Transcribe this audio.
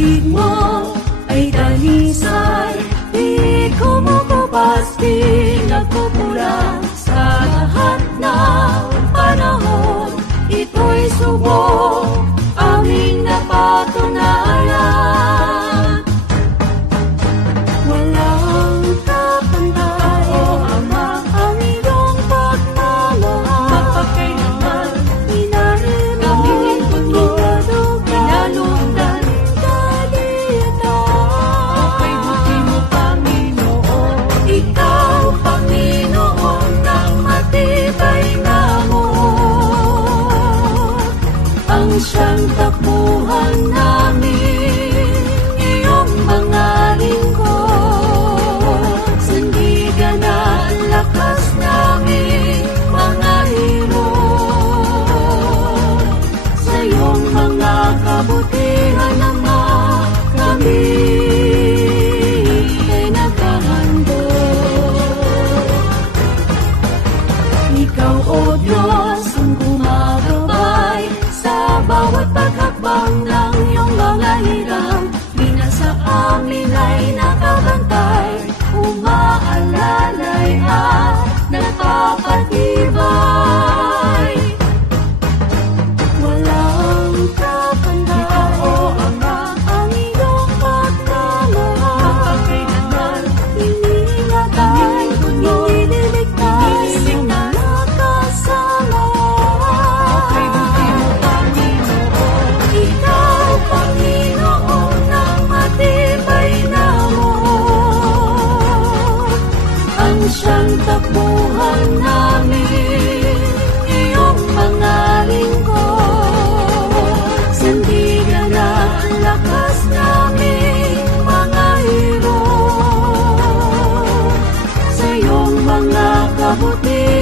pag-ibig mo ay dalisay, di kumukubas, di nagkukulang sa lahat ng panahon. Ito'y subok aming napatunayan. Walang kapantay, O Ama, ang iyong pagmamahal. Mapagkailanman, inahin mo, inalugdan, kaliyatan. Ako'y buti mo, Panginoon. Ikaw, Panginoon, ng matibay na amor. Ang siyang takbuhan namin, iyong mga lingkod. Sandigan na ang lakas namin, mga hero. Sa iyong mga kabutihan naman, kami ay naghahandog. Ikaw, O Diyos, ang gumagabay sa bawat paghakbang ng iyong mga hirang. Di na sa amin ay nakabantay, umaalalay at napapatibay. Walang kapantay, Ikaw, O Ama, ang iyong pagmamahal. Mapagkailanman, inilatay, iniligtas, mga kasama. Ako'y buti mo, Panginoon. Ikaw, Panginoon, ng matibay na amor. Ang siyang takbuhan namin, iyong mga lingkod. Sandigan na ang lakas namin, mga hero. Sa iyong mga kabutihan